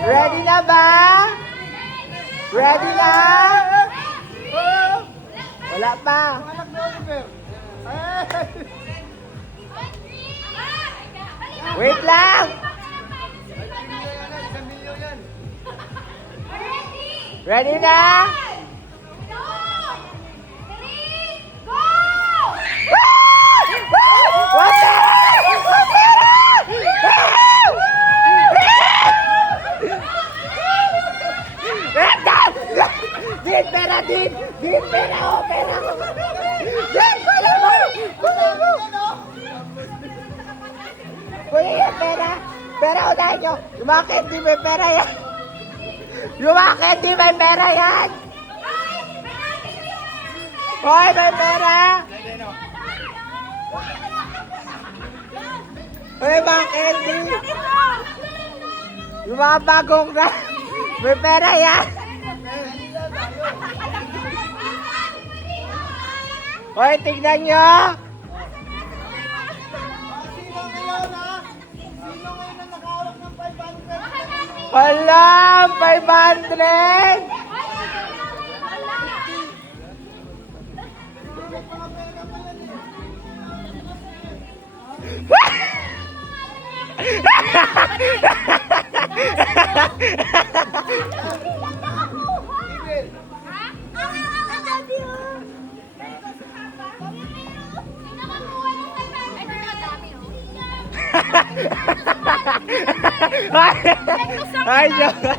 Ready na ba? Ready na? Wala pa. Wait lang. Ready na? Din, pera, din! Din, pera ko, pera ko! Din, pera mo! Pera mo! Kuya yan, pera! Pera ko dahil nyo! Lumakit, di may pera yan! Lumakit, di may pera yan! Hoy, may pera! Hoy, bakit, di? Yung mga bagong na! May pera yan! Hoy, tignan nyo! Sino ngayon ha? Sino ngayon ang nakahawak ng 500? Hala! 500! Ay, joke.